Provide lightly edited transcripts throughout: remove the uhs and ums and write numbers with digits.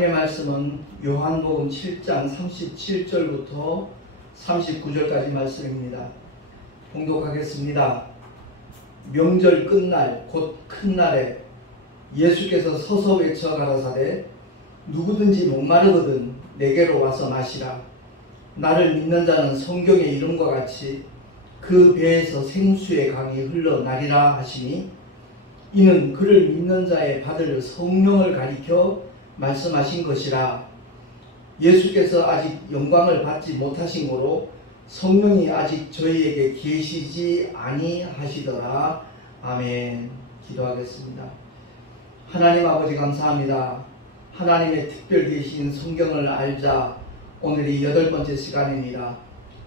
하나님의 말씀은 요한복음 7장 37절부터 39절까지 말씀입니다. 봉독하겠습니다. 명절 끝날 곧 큰 날에 예수께서 서서 외쳐 가라사대 누구든지 목마르거든 내게로 와서 마시라. 나를 믿는 자는 성경의 이름과 같이 그 배에서 생수의 강이 흘러나리라 하시니 이는 그를 믿는 자의 받을 성령을 가리켜 말씀하신 것이라. 예수께서 아직 영광을 받지 못하신 고로 성령이 아직 저희에게 계시지 아니하시더라. 아멘. 기도하겠습니다. 하나님 아버지 감사합니다. 하나님의 특별 계신 성경을 알자. 오늘이 8번째 시간입니다.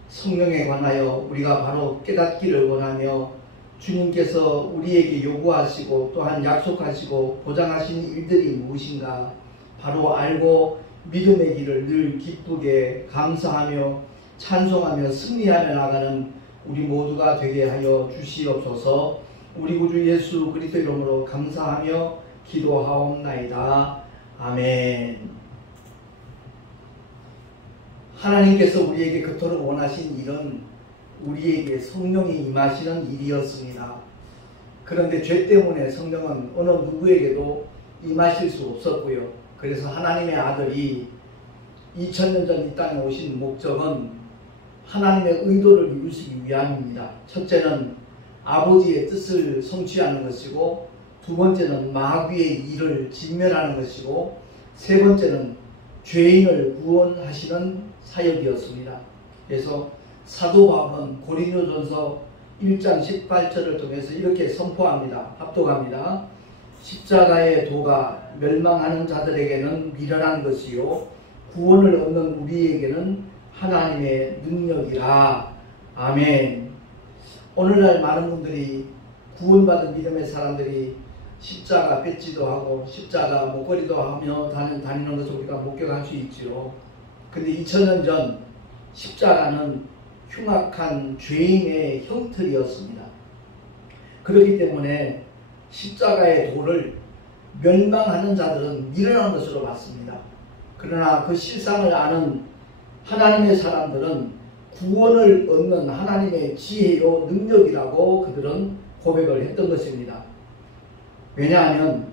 성령에 관하여 우리가 바로 깨닫기를 원하며 주님께서 우리에게 요구하시고 또한 약속하시고 보장하신 일들이 무엇인가 바로 알고 믿음의 길을 늘 기쁘게 감사하며 찬송하며 승리하며 나가는 우리 모두가 되게 하여 주시옵소서. 우리 구주 예수 그리스도 이름으로 감사하며 기도하옵나이다. 아멘. 하나님께서 우리에게 그토록 원하신 일은 우리에게 성령이 임하시는 일이었습니다. 그런데 죄 때문에 성령은 어느 누구에게도 임하실 수 없었고요. 그래서 하나님의 아들이 2000년 전 이 땅에 오신 목적은 하나님의 의도를 이루시기 위함입니다. 첫째는 아버지의 뜻을 성취하는 것이고, 두 번째는 마귀의 일을 진멸하는 것이고, 세 번째는 죄인을 구원하시는 사역이었습니다. 그래서 사도 바울은 고린도전서 1장 18절을 통해서 이렇게 선포합니다. 합독합니다. 십자가의 도가 멸망하는 자들에게는 미련한 것이요 구원을 얻는 우리에게는 하나님의 능력이라. 아멘. 오늘날 많은 분들이 구원받은 믿음의 사람들이 십자가 뺏지도 하고 십자가 목걸이도 하며 다니는 것을 우리가 목격할 수 있지요. 근데 2000년 전 십자가는 흉악한 죄인의 형틀이었습니다. 그렇기 때문에 십자가의 도를 멸망하는 자들은 미련한 것으로 봤습니다. 그러나 그 실상을 아는 하나님의 사람들은 구원을 얻는 하나님의 지혜요 능력이라고 그들은 고백을 했던 것입니다. 왜냐하면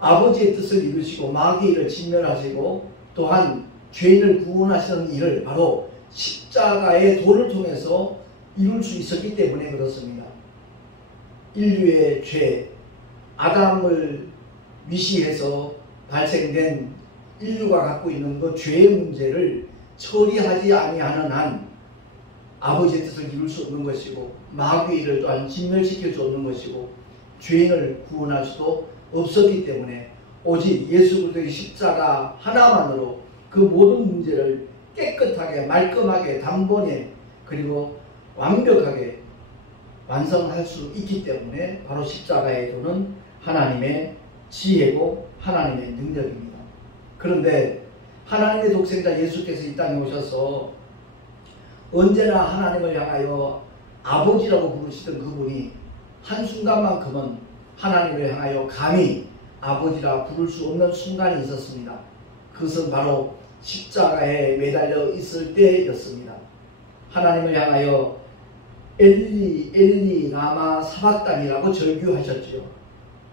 아버지의 뜻을 이루시고 마귀의 일을 진멸하시고 또한 죄인을 구원하시는 일을 바로 십자가의 도를 통해서 이룰 수 있었기 때문에 그렇습니다. 인류의 죄, 아담을 위시해서 발생된 인류가 갖고 있는 그 죄의 문제를 처리하지 아니하는 한 아버지의 뜻을 이룰 수 없는 것이고 마귀의 일을 또한 진멸시킬 수 없는 것이고 죄인을 구원할 수도 없었기 때문에 오직 예수 그리스도의 십자가 하나만으로 그 모든 문제를 깨끗하게 말끔하게 단번에 그리고 완벽하게 완성할 수 있기 때문에 바로 십자가의 도는 하나님의 지혜고 하나님의 능력입니다. 그런데 하나님의 독생자 예수께서 이 땅에 오셔서 언제나 하나님을 향하여 아버지라고 부르시던 그분이 한순간만큼은 하나님을 향하여 감히 아버지라 부를 수 없는 순간이 있었습니다. 그것은 바로 십자가에 매달려 있을 때였습니다. 하나님을 향하여 엘리 엘리 라마 사박단이라고 절규하셨지요.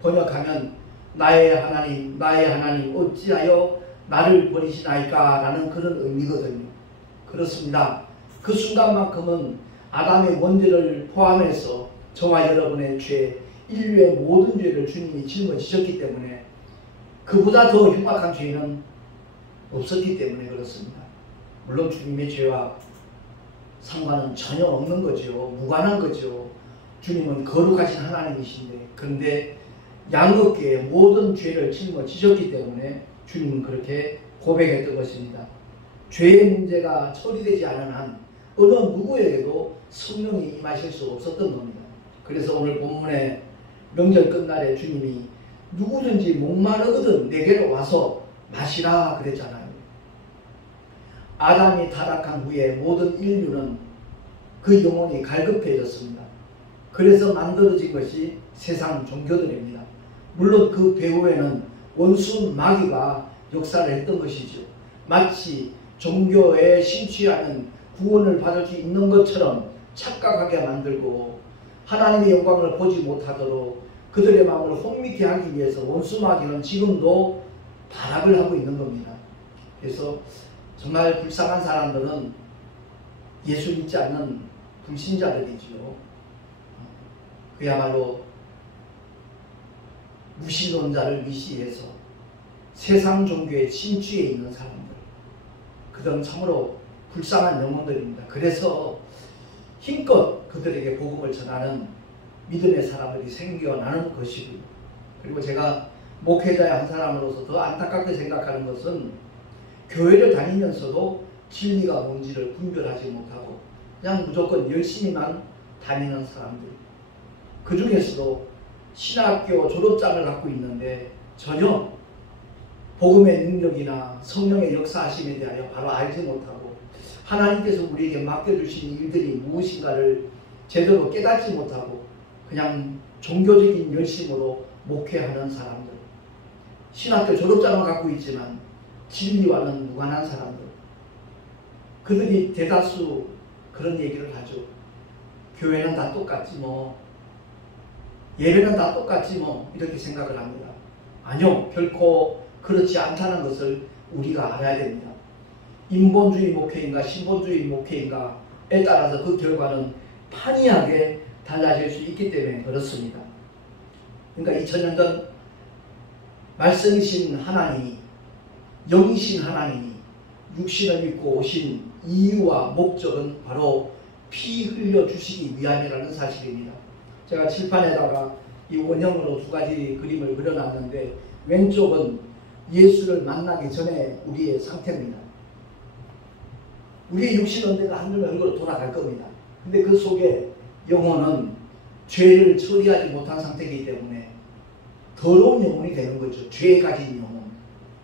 번역하면 나의 하나님 어찌하여 나를 버리시나이까 라는 그런 의미거든요. 그렇습니다. 그 순간만큼은 아담의 원죄를 포함해서 저와 여러분의 죄, 인류의 모든 죄를 주님이 짊어지셨기 때문에 그보다 더 흉악한 죄는 없었기 때문에 그렇습니다. 물론 주님의 죄와 상관은 전혀 없는 거죠. 무관한 거죠. 주님은 거룩하신 하나님이신데, 그런데 양겁게 모든 죄를 짊어지셨기 때문에 주님은 그렇게 고백했던 것입니다. 죄의 문제가 처리되지 않은 한 어느 누구에게도 성령이 임하실 수 없었던 겁니다. 그래서 오늘 본문에 명절 끝날에 주님이 누구든지 목마르거든 내게로 와서 마시라 그랬잖아요. 아담이 타락한 후에 모든 인류는 그 영혼이 갈급해졌습니다. 그래서 만들어진 것이 세상 종교들입니다. 물론 그 배후에는 원수 마귀가 역사를 했던 것이죠. 마치 종교에 심취하는 구원을 받을 수 있는 것처럼 착각하게 만들고 하나님의 영광을 보지 못하도록 그들의 마음을 혼미케 하기 위해서 원수마귀는 지금도 발악을 하고 있는 겁니다. 그래서 정말 불쌍한 사람들은 예수 믿지 않는 불신자들이지요. 그야말로 무신론자를 미시해서 세상 종교에 심취해 있는 사람들, 그들은 참으로 불쌍한 영혼들입니다. 그래서 힘껏 그들에게 복음을 전하는 믿음의 사람들이 생겨나는 것이고요. 그리고 제가 목회자의 한 사람으로서 더 안타깝게 생각하는 것은 교회를 다니면서도 진리가 뭔지를 분별하지 못하고 그냥 무조건 열심히만 다니는 사람들, 그 중에서도 신학교 졸업장을 갖고 있는데 전혀 복음의 능력이나 성령의 역사하심에 대하여 바로 알지 못하고 하나님께서 우리에게 맡겨주신 일들이 무엇인가를 제대로 깨닫지 못하고 그냥 종교적인 열심으로 목회하는 사람들, 신학교 졸업장을 갖고 있지만 진리와는 무관한 사람들, 그들이 대다수 그런 얘기를 하죠. 교회는 다 똑같지 뭐, 예배는 다 똑같지 뭐, 이렇게 생각을 합니다. 아니요, 결코 그렇지 않다는 것을 우리가 알아야 됩니다. 인본주의 목회인가 신본주의 목회인가에 따라서 그 결과는 판이하게 달라질 수 있기 때문에 그렇습니다. 그러니까 2000년 전 말씀이신 하나님이, 영이신 하나님이 육신을 입고 오신 이유와 목적은 바로 피 흘려주시기 위함이라는 사실입니다. 제가 칠판에다가 이 원형으로 두 가지 그림을 그려놨는데, 왼쪽은 예수를 만나기 전에 우리의 상태입니다. 우리의 육신 언젠가 하늘의 얼굴로 돌아갈 겁니다. 근데 그 속에 영혼은 죄를 처리하지 못한 상태이기 때문에 더러운 영혼이 되는 거죠. 죄 가진 영혼.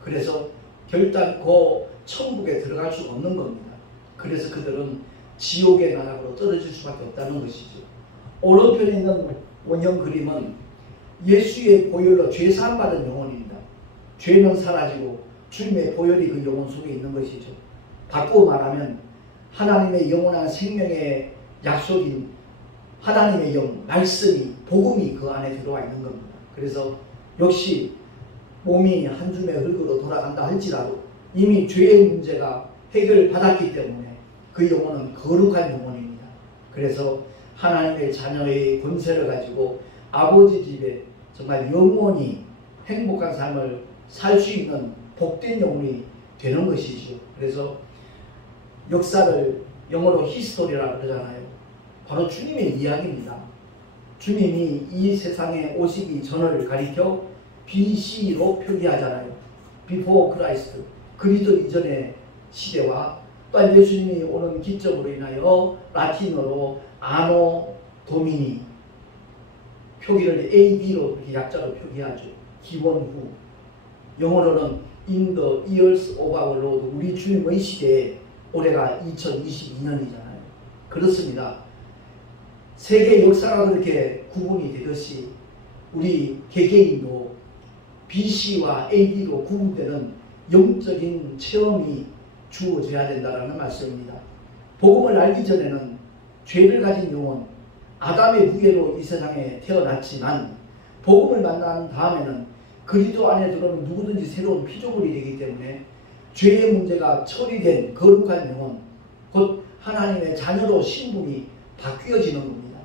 그래서 결단코 천국에 들어갈 수 없는 겁니다. 그래서 그들은 지옥의 나락으로 떨어질 수밖에 없다는 것이죠. 오른편에 있는 원형 그림은 예수의 보혈로 죄 사함 받은 영혼입니다. 죄는 사라지고 주님의 보혈이 그 영혼 속에 있는 것이죠. 바꾸어 말하면 하나님의 영원한 생명의 약속인 하나님의 영, 말씀이, 복음이 그 안에 들어와 있는 겁니다. 그래서 역시 몸이 한 줌의 흙으로 돌아간다 할지라도 이미 죄의 문제가 해결받았기 때문에 그 영혼은 거룩한 영혼입니다. 그래서 하나님의 자녀의 권세를 가지고 아버지 집에 정말 영원히 행복한 삶을 살 수 있는 복된 영혼이 되는 것이죠. 그래서 역사를 영어로 히스토리라고 그러잖아요. 바로 주님의 이야기입니다. 주님이 이 세상에 오시기 전을 가리켜 BC로 표기하잖아요. Before Christ. 그리스도 이전의 시대와 또한 예수님이 오는 기점으로 인하여 라틴어로 아노 도미니 표기를 AD로 이렇게 약자로 표기하죠. 기원 후. 영어로는 In the years of our Lord. 우리 주님의 시대에 올해가 2022년이잖아요. 그렇습니다. 세계 역사가 그렇게 구분이 되듯이 우리 개개인도 BC와 AD로 구분되는 영적인 체험이 주어져야 된다는 말씀입니다. 복음을 알기 전에는 죄를 가진 영혼, 아담의 후예로 이 세상에 태어났지만 복음을 만난 다음에는 그리스도 안에 들어오는 누구든지 새로운 피조물이 되기 때문에 죄의 문제가 처리된 거룩한 영혼, 곧 하나님의 자녀로 신분이 바뀌어지는 겁니다.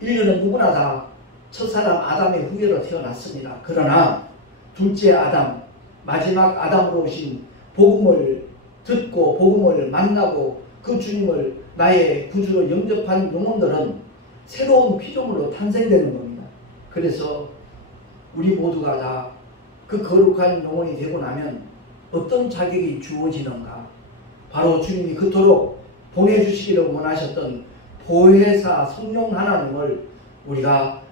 인류는 누구나 다 첫사람 아담의 후예로 태어났습니다. 그러나 둘째 아담, 마지막 아담으로 오신 복음을 듣고 복음을 만나고 그 주님을 나의 구주로 영접한 영혼들은 새로운 피조물로 탄생되는 겁니다. 그래서 우리 모두가 다 그 거룩한 영혼이 되고 나면 어떤 자격이 주어지는가? 바로 주님이 그토록 보내주시기를 원하셨던 보혜사 성령 하나님을 우리가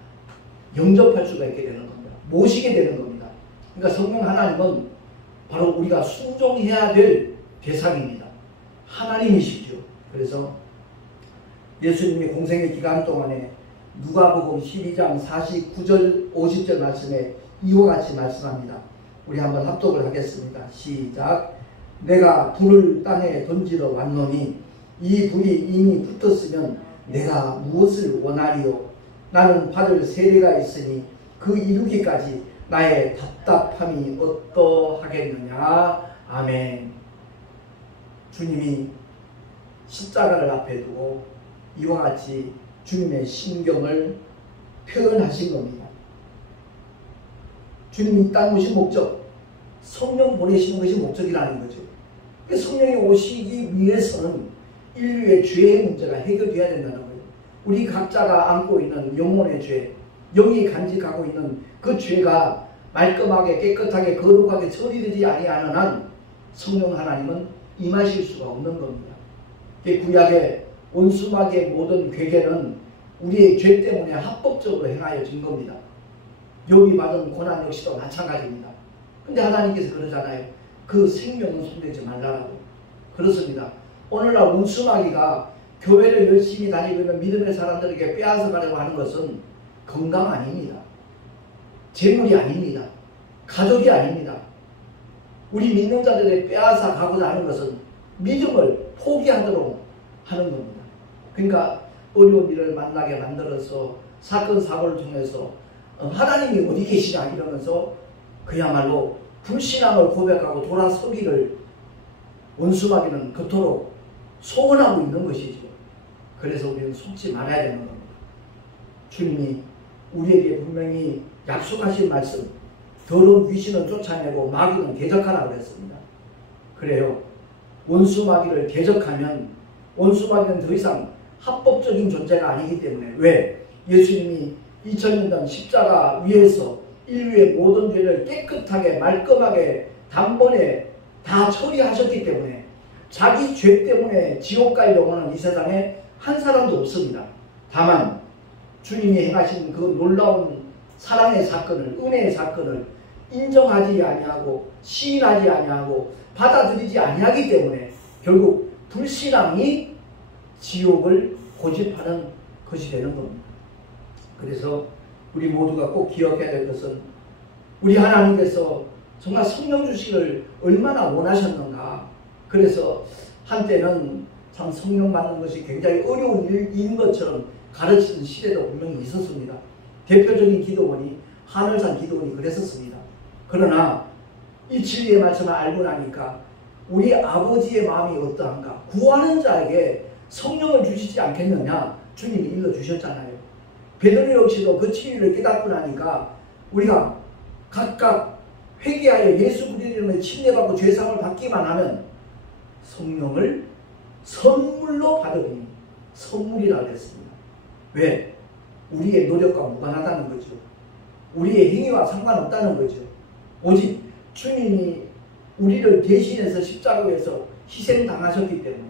영접할 수가 있게 되는 겁니다. 모시게 되는 겁니다. 그러니까 성령 하나님은 바로 우리가 순종해야 될 대상입니다. 하나님이시죠. 그래서 예수님이 공생의 기간 동안에 누가복음 12장 49절 50절 말씀에 이와 같이 말씀합니다. 우리 한번 합독을 하겠습니다. 시작. 내가 불을 땅에 던지러 왔노니 이 불이 이미 붙었으면 내가 무엇을 원하리요? 나는 받을 세례가 있으니 그 이루기까지 나의 답답함이 어떠하겠느냐. 아멘. 주님이 십자가를 앞에 두고 이와 같이 주님의 심경을 표현하신 겁니다. 주님이 땅 오신 목적, 성령 보내시는 것이 목적이라는 거죠. 성령이 오시기 위해서는 인류의 죄의 문제가 해결돼야 된다는 거예요. 우리 각자가 안고 있는 영혼의 죄, 영이 간직하고 있는 그 죄가 말끔하게 깨끗하게 거룩하게 처리되지 아니하는 한 성령 하나님은 임하실 수가 없는 겁니다. 구약의 원수마귀의 모든 괴계는 우리의 죄 때문에 합법적으로 행하여진 겁니다. 욥이 받은 고난 역시도 마찬가지입니다. 근데 하나님께서 그러잖아요. 그 생명은 손대지 말라라고. 그렇습니다. 오늘날 원수마귀가 교회를 열심히 다니고 있는 믿음의 사람들에게 빼앗아 가려고 하는 것은 건강 아닙니다. 재물이 아닙니다. 가족이 아닙니다. 우리 믿는 자들의 빼앗아 가고자 하는 것은 믿음을 포기하도록 하는 겁니다. 그러니까 어려운 일을 만나게 만들어서 사건 사고를 통해서 하나님이 어디 계시냐 이러면서 그야말로 불신앙을 고백하고 돌아서기를 원수마귀는 그토록 소원하고 있는 것이죠. 그래서 우리는 속지 말아야 되는 겁니다. 주님이 우리에게 분명히 약속하신 말씀, 더러운 귀신은 쫓아내고 마귀는 대적하라고 그랬습니다. 그래요. 원수마귀를 대적하면 원수마귀는 더 이상 합법적인 존재가 아니기 때문에. 왜? 예수님이 2000년 전 십자가 위에서 인류의 모든 죄를 깨끗하게 말끔하게 단번에 다 처리하셨기 때문에 자기 죄 때문에 지옥 갈 영혼은 이 세상에 한 사람도 없습니다. 다만 주님이 행하신 그 놀라운 사랑의 사건을, 은혜의 사건을 인정하지 아니하고 시인하지 아니하고 받아들이지 아니하기 때문에 결국 불신앙이 지옥을 고집하는 것이 되는 겁니다. 그래서 우리 모두가 꼭 기억해야 될 것은 우리 하나님께서 정말 성령 주시기를 얼마나 원하셨는가. 그래서 한때는 참 성령 받는 것이 굉장히 어려운 일인 것처럼 가르치는 시대도 분명히 있었습니다. 대표적인 기도원이 하늘산 기도원이 그랬었습니다. 그러나 이 진리의 말씀을 알고 나니까 우리 아버지의 마음이 어떠한가. 구하는 자에게 성령을 주시지 않겠느냐. 주님이 일러주셨잖아요. 베드로 역시도 그 진리를 깨닫고 나니까 우리가 각각 회개하여 예수 그리스도의 이름에 침례받고 죄사함을 받기만 하면 성령을 선물로 받으니 선물이라고 했습니다. 왜? 우리의 노력과 무관하다는 거죠. 우리의 행위와 상관없다는 거죠. 오직 주님이 우리를 대신해서 십자가에서 희생당하셨기 때문에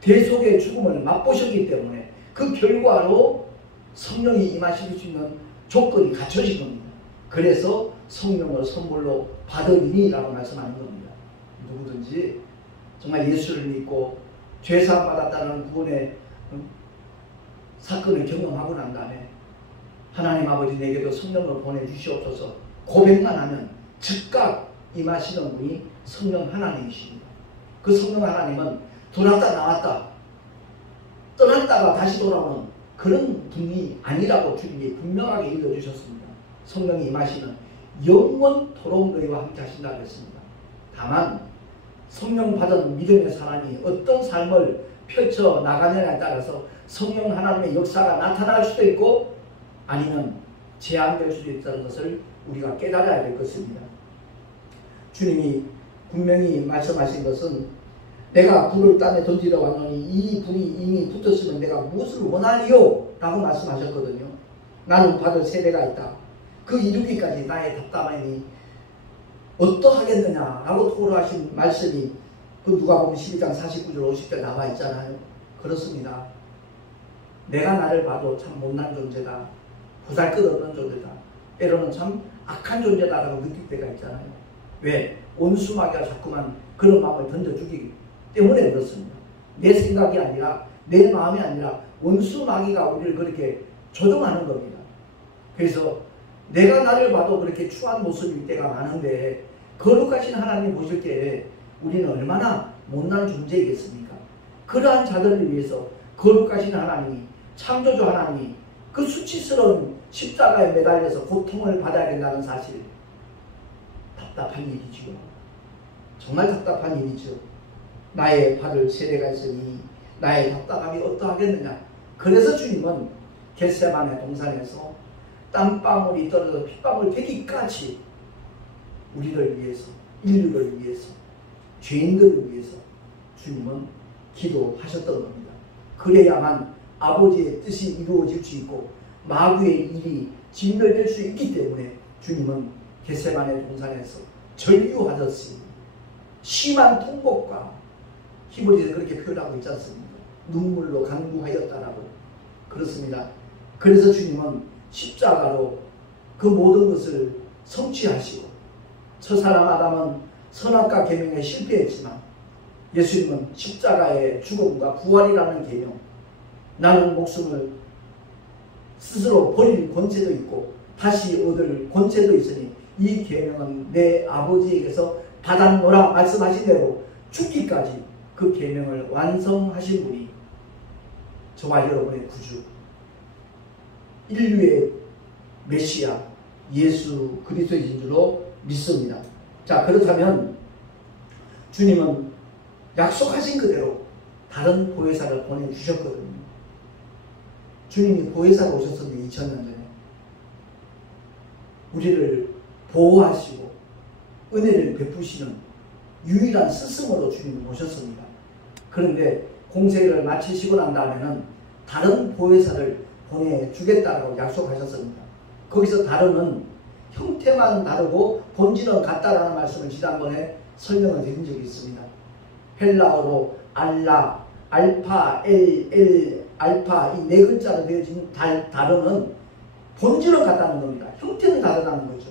대속의 죽음을 맛보셨기 때문에 그 결과로 성령이 임하실 수 있는 조건이 갖춰진 겁니다. 그래서 성령을 선물로 받으리라고 말씀하는 겁니다. 누구든지 정말 예수를 믿고 죄사함 받았다는 구원의 사건을 경험하고 난 다음에 하나님 아버지 내게도 성령을 보내주시옵소서 고백만 하면 즉각 임하시는 분이 성령 하나님이십니다. 그 성령 하나님은 돌았다 나왔다 떠났다가 다시 돌아오는 그런 분이 아니라고 주님이 분명하게 읽어주셨습니다. 성령이 임하시는 영원토록 너희와 함께 하신다고 했습니다. 다만 성령 받은 믿음의 사람이 어떤 삶을 펼쳐 나가느냐에 따라서 성령 하나님의 역사가 나타날 수도 있고 아니면 제한될 수도 있다는 것을 우리가 깨달아야 될 것입니다. 주님이 분명히 말씀하신 것은 내가 불을 땅에 던지러 왔노니 이 불이 이미 붙었으면 내가 무엇을 원하리요? 라고 말씀하셨거든요. 나는 받을 세례가 있다. 그 이루기까지 나의 답답함이 어떠하겠느냐 라고 토로하신 말씀이 그 누가복음 12장 49절 50절 나와 있잖아요. 그렇습니다. 내가 나를 봐도 참 못난 존재다. 보잘것없는 존재다. 때로는 참 악한 존재다라고 느낄 때가 있잖아요. 왜? 원수마귀가 자꾸만 그런 마음을 던져주기 때문에 그렇습니다. 내 생각이 아니라 내 마음이 아니라 원수마귀가 우리를 그렇게 조종하는 겁니다. 그래서 내가 나를 봐도 그렇게 추한 모습일 때가 많은데 거룩하신 하나님 보실 때에 우리는 얼마나 못난 존재이겠습니까? 그러한 자들을 위해서 거룩하신 하나님이, 창조주 하나님이 그 수치스러운 십자가에 매달려서 고통을 받아야 된다는 사실, 답답한 일이지요. 정말 답답한 일이죠. 나의 발을 세례가 있으니 나의 답답함이 어떠하겠느냐. 그래서 주님은 겟세마네 동산에서 땀방울이 떨어져 핏방울 되기까지 우리를 위해서, 인류를 위해서, 죄인들을 위해서 주님은 기도하셨던 겁니다. 그래야만 아버지의 뜻이 이루어질 수 있고 마귀의 일이 진멸될 수 있기 때문에 주님은 겟세마네 동산에서 전류하듯이 심한 통곡과, 히브리서 그렇게 표현하고 있지 않습니까? 눈물로 간구하였다라고. 그렇습니다. 그래서 주님은 십자가로 그 모든 것을 성취하시고, 첫사람 아담은 선악과 계명에 실패했지만 예수님은 십자가의 죽음과 부활이라는 계명, 나는 목숨을 스스로 버릴 권세도 있고 다시 얻을 권세도 있으니 이 계명은 내 아버지에게서 받았노라 말씀하신 대로 죽기까지 그 계명을 완성하신 분이 저와 여러분의 구주, 인류의 메시아 예수 그리스도이신 줄로 믿습니다. 자, 그렇다면 주님은 약속하신 그대로 다른 보혜사를 보내주셨거든요. 주님이 보혜사로 오셨었는데 2000년 전에 우리를 보호하시고 은혜를 베푸시는 유일한 스승으로 주님이 오셨습니다. 그런데 공생애를 마치시고 난 다음에는 다른 보혜사를 보내주겠다고 약속하셨습니다. 거기서 다른은 형태만 다르고 본질은 같다라는 말씀을 지난번에 설명을 드린 적이 있습니다. 헬라어로 알라, 알파, 알파 이 네 글자로 되어진 다른은 본질은 같다는 겁니다. 형태는 다르다는 거죠.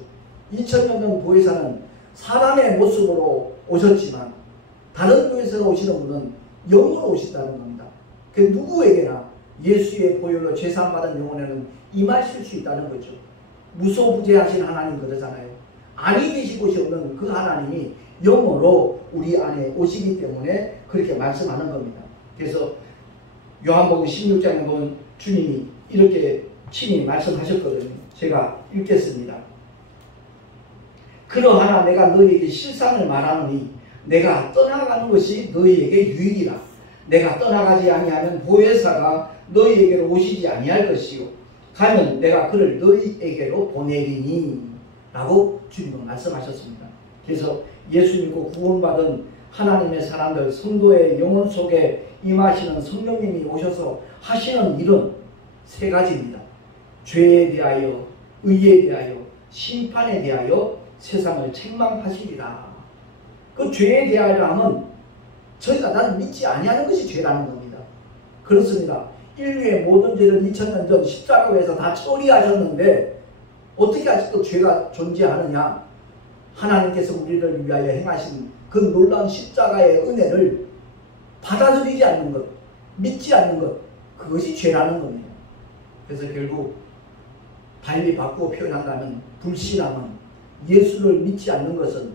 2000년 전 보혜사는 사람의 모습으로 오셨지만 다른 보혜사가 오시는 분은 영으로 오신다는 겁니다. 그 누구에게나 예수의 보혈로 죄사함받은 영혼에는 임하실 수 있다는 거죠. 무소부재하신 하나님 그러잖아요. 아니 계시 곳이 없는 그 하나님이 영으로 우리 안에 오시기 때문에 그렇게 말씀하는 겁니다. 그래서 요한복음 16장에 보면 주님이 이렇게 친히 말씀하셨거든요. 제가 읽겠습니다. 그러하나 내가 너희에게 실상을 말하노니 내가 떠나가는 것이 너희에게 유익이라. 내가 떠나가지 아니하면 보혜사가 너희에게로 오시지 아니할 것이요 가면 내가 그를 너희에게로 보내리니 라고 주님은 말씀하셨습니다. 그래서 예수 믿고 구원받은 하나님의 사람들, 성도의 영혼 속에 임하시는 성령님이 오셔서 하시는 일은 세 가지입니다. 죄에 대하여, 의에 대하여, 심판에 대하여 세상을 책망하시리라. 그 죄에 대하여 하면 저희가 나는 믿지 아니하는 것이 죄라는 겁니다. 그렇습니다. 인류의 모든 죄를 2000년 전 십자가에서 다 처리하셨는데 어떻게 아직도 죄가 존재하느냐? 하나님께서 우리를 위하여 행하신 그 놀라운 십자가의 은혜를 받아들이지 않는 것, 믿지 않는 것, 그것이 죄라는 겁니다. 그래서 결국 달리 바꾸어 표현한다면 불신앙은 예수를 믿지 않는 것은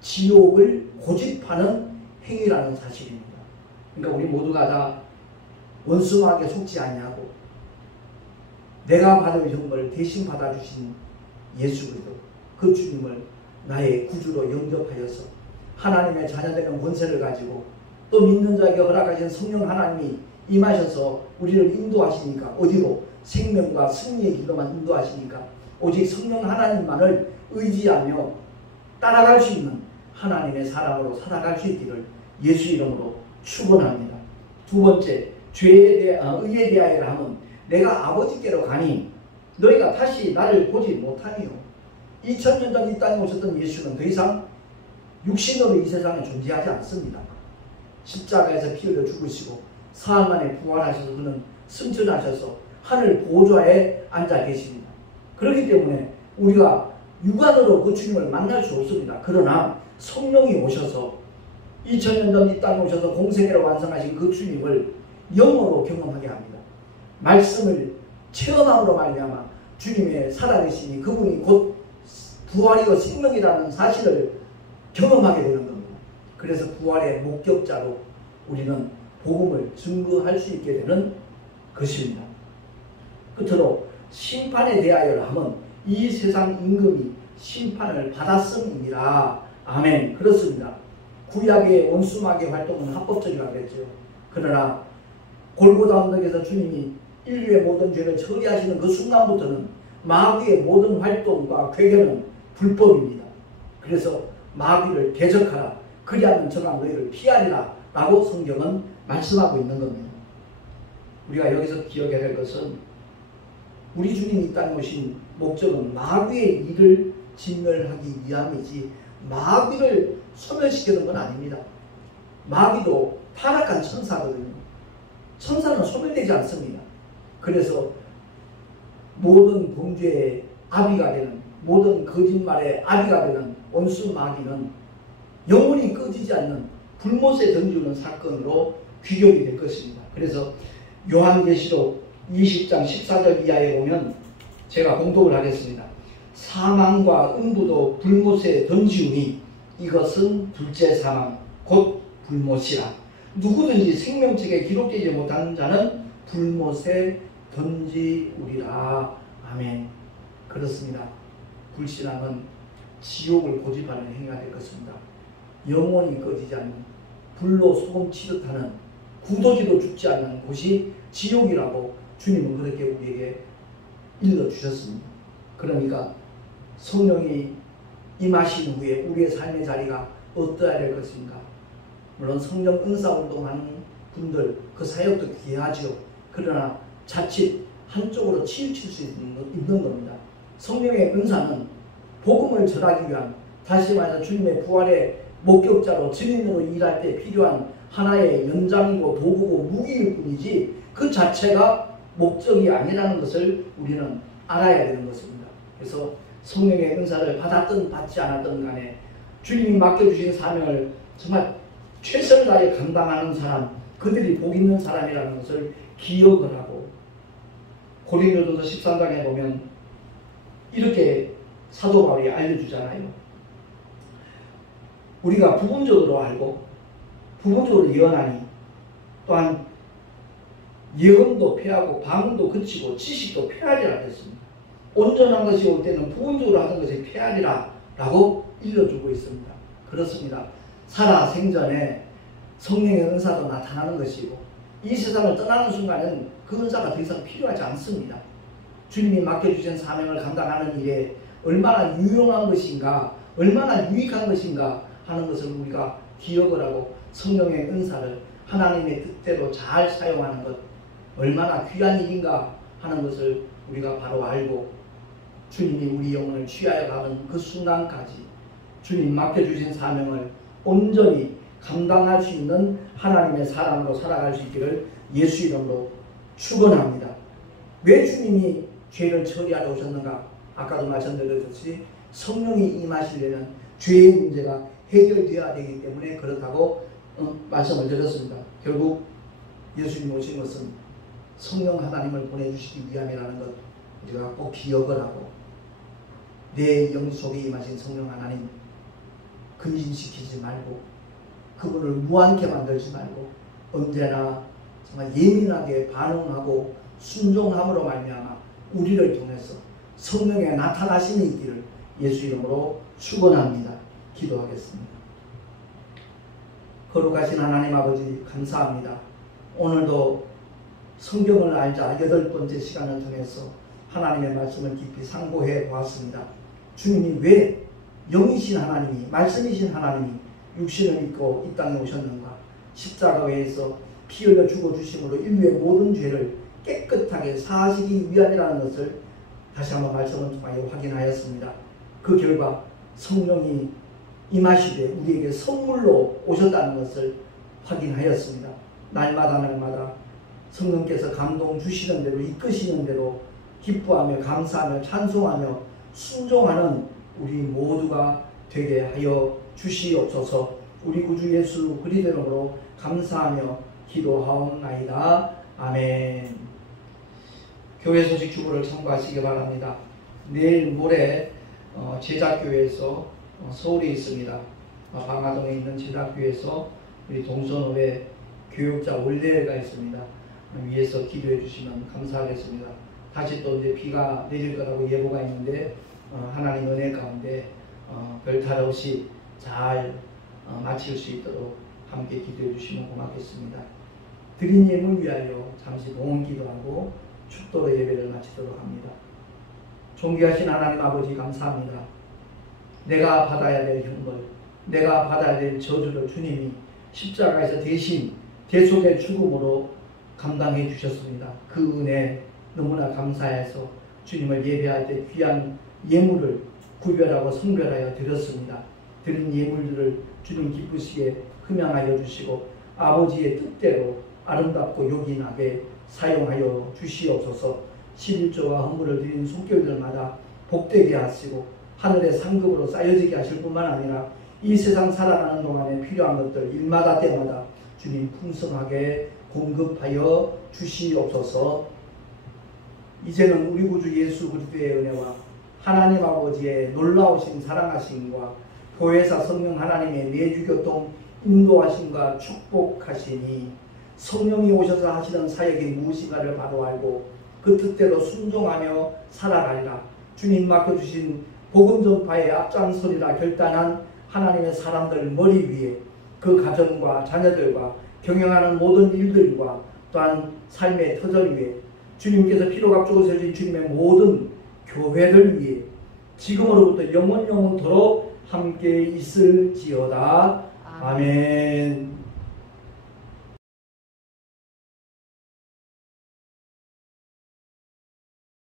지옥을 고집하는 행위라는 사실입니다. 그러니까 우리 모두가 다 원수마귀에 속지 아니하고 내가 받을 형벌을 대신 받아주신 예수 그리스도 그 주님을 나의 구주로 영접하여서 하나님의 자녀되는 권세를 가지고 또 믿는 자에게 허락하신 성령 하나님이 임하셔서 우리를 인도하시니까 어디로? 생명과 승리의 길로만 인도하시니까 오직 성령 하나님만을 의지하며 따라갈 수 있는 하나님의 사람으로 살아갈 수 있기를 예수 이름으로 축원합니다. 두 번째, 의에 대하여 하면 내가 아버지께로 가니 너희가 다시 나를 보지 못하니요. 2000년 전 이 땅에 오셨던 예수는 더 이상 육신으로 이 세상에 존재하지 않습니다. 십자가에서 피 흘려 죽으시고 사흘 만에 부활하셔서 그는 승천하셔서 하늘 보좌에 앉아 계십니다. 그렇기 때문에 우리가 육안으로 그 주님을 만날 수 없습니다. 그러나 성령이 오셔서 2000년 전 이 땅에 오셔서 공생애를 완성하신 그 주님을 영으로 경험하게 합니다. 말씀을 체험함으로 말미암아 주님의 살아계시니 그분이 곧 부활이고 생명이라는 사실을 경험하게 되는 겁니다. 그래서 부활의 목격자로 우리는 복음을 증거할 수 있게 되는 것입니다. 끝으로 심판에 대하여 하면 이 세상 임금이 심판을 받았음이니라. 아멘. 그렇습니다. 구약의 원수마귀의 활동은 합법적이라고 그랬죠. 그러나 골고다 언덕에서 주님이 인류의 모든 죄를 처리하시는 그 순간부터는 마귀의 모든 활동과 괴계는 불법입니다. 그래서 마귀를 대적하라. 그리하면 저가 너희를 피하리라 라고 성경은 말씀하고 있는 겁니다. 우리가 여기서 기억해야 될 것은 우리 주님이 이 땅에 오신 목적은 마귀의 일을 진멸하기 위함이지 마귀를 소멸시키는 건 아닙니다. 마귀도 타락한 천사거든요. 천사는 소멸되지 않습니다. 그래서 모든 범죄의 아비가 되는, 모든 거짓말의 아비가 되는 원수 마귀는 영원히 꺼지지 않는 불못에 던지는 사건으로 귀결이 될 것입니다. 그래서 요한계시록 20장 14절 이하에 보면 제가 봉독을 하겠습니다. 사망과 음부도 불못에 던지우니 이것은 둘째 사망 곧 불못이라. 누구든지 생명책에 기록되지 못하는 자는 불못에 던지우리라. 아멘. 그렇습니다. 불신앙은 지옥을 고집하는 행위가 될 것입니다. 영원히 꺼지지 않는 불로 소금 치듯하는 굳어지도 죽지 않는 곳이 지옥이라고 주님은 그렇게 우리에게 일러주셨습니다. 그러니까 성령이 임하신 후에 우리의 삶의 자리가 어떠해야 될 것인가? 물론 성령 은사운동하는 분들 그 사역도 귀하죠. 그러나 자칫 한쪽으로 치우칠 수 있는 겁니다. 성령의 은사는 복음을 전하기 위한, 다시 말해서 주님의 부활의 목격자로 증인으로 일할 때 필요한 하나의 연장이고 도구고 무기일 뿐이지 그 자체가 목적이 아니라는 것을 우리는 알아야 되는 것입니다. 그래서 성령의 은사를 받았든 받지 않았든 간에 주님이 맡겨주신 사명을 정말 최선을 다해 감당하는 사람, 그들이 복 있는 사람이라는 것을 기억을 하고, 고린도전서 13장에 보면 이렇게 사도 바울이 알려주잖아요. 우리가 부분적으로 알고 부분적으로 예언하니 또한 예언도 패하고 방언도 그치고 지식도 패하리라 했습니다. 온전한 것이 올 때는 부분적으로 하는 것이 패하리라 라고 일러주고 있습니다. 그렇습니다. 살아 생전에 성령의 은사도 나타나는 것이고 이 세상을 떠나는 순간은 그 은사가 더 이상 필요하지 않습니다. 주님이 맡겨주신 사명을 감당하는 일에 얼마나 유용한 것인가, 얼마나 유익한 것인가 하는 것을 우리가 기억을 하고 성령의 은사를 하나님의 뜻대로 잘 사용하는 것, 얼마나 귀한 일인가 하는 것을 우리가 바로 알고 주님이 우리 영혼을 취하여 가는 그 순간까지 주님 맡겨주신 사명을 온전히 감당할 수 있는 하나님의 사람으로 살아갈 수 있기를 예수 이름으로 축원합니다. 왜 주님이 죄를 처리하러 오셨는가? 아까도 말씀드렸듯이 성령이 임하시려면 죄의 문제가 해결되어야 되기 때문에 그렇다고 말씀을 드렸습니다. 결국 예수님 오신 것은 성령 하나님을 보내주시기 위함이라는 것 우리가 꼭 기억을 하고 내 영 속에 임하신 성령 하나님 근심시키지 말고 그분을 무한케 만들지 말고 언제나 정말 예민하게 반응하고 순종함으로 말미암아 우리를 통해서 성령의 나타나심이 있기를 예수 이름으로 축원합니다. 기도하겠습니다. 거룩하신 하나님 아버지 감사합니다. 오늘도 성경을 알자 8번째 시간을 통해서 하나님의 말씀을 깊이 상고해 보았습니다. 주님이 왜 영이신 하나님이, 말씀이신 하나님이 육신을 입고 이 땅에 오셨는가? 십자가에서 피 흘려 죽어주심으로 인류의 모든 죄를 깨끗하게 사하시기 위함이라는 것을 다시 한번 말씀을 통하여 확인하였습니다. 그 결과 성령이 임하시되 우리에게 선물로 오셨다는 것을 확인하였습니다. 날마다 성령께서 감동 주시는 대로 이끄시는 대로 기뻐하며 감사하며 찬송하며 순종하는 우리 모두가 되게 하여 주시옵소서. 우리 구주 예수 그리스도 이름으로 감사하며 기도하옵나이다. 아멘. 교회 소식 주보를 참고하시기 바랍니다. 내일 모레 제작교회에서 서울에 있습니다. 방화동에 있는 제작교에서 우리 동선호회 교육자 올레가 있습니다. 위에서 기도해 주시면 감사하겠습니다. 다시 또 이제 비가 내릴 거라고 예보가 있는데 하나님 은혜 가운데 별탈 없이 잘 마칠 수 있도록 함께 기도해 주시면 고맙겠습니다. 드린 예물 위하여 잠시 농원 기도하고 축도로 예배를 마치도록 합니다. 존귀하신 하나님 아버지 감사합니다. 내가 받아야 될 형벌, 내가 받아야 될 저주를 주님이 십자가에서 대신 대속의 죽음으로 감당해 주셨습니다. 그 은혜 너무나 감사해서 주님을 예배할 때 귀한 예물을 구별하고 성별하여 드렸습니다. 드린 예물들을 주님 기쁘시게 흠양하여 주시고 아버지의 뜻대로 아름답고 요긴하게 사용하여 주시옵소서. 11조와 헌물을 드린 손길들마다 복되게 하시고 하늘의 상급으로 쌓여지게 하실 뿐만 아니라 이 세상 살아가는 동안에 필요한 것들 일마다 때마다 주님 풍성하게 공급하여 주시옵소서. 이제는 우리 구주 예수 그리스도의 은혜와 하나님 아버지의 놀라우신 사랑하심과 보혜사 성령 하나님의 내주교통 인도하심과 축복하시니 성령이 오셔서 하시는 사역이 무엇인가를 바로 알고 그 뜻대로 순종하며 살아가리라. 주님 맡겨주신 복음 전파의 앞장서리라 결단한 하나님의 사람들 머리 위에 그 가정과 자녀들과 경영하는 모든 일들과 또한 삶의 터전 위에 주님께서 피로 값주고 세우신 주님의 모든 교회를 위해 지금으로부터 영원토록 함께 있을지어다. 아멘.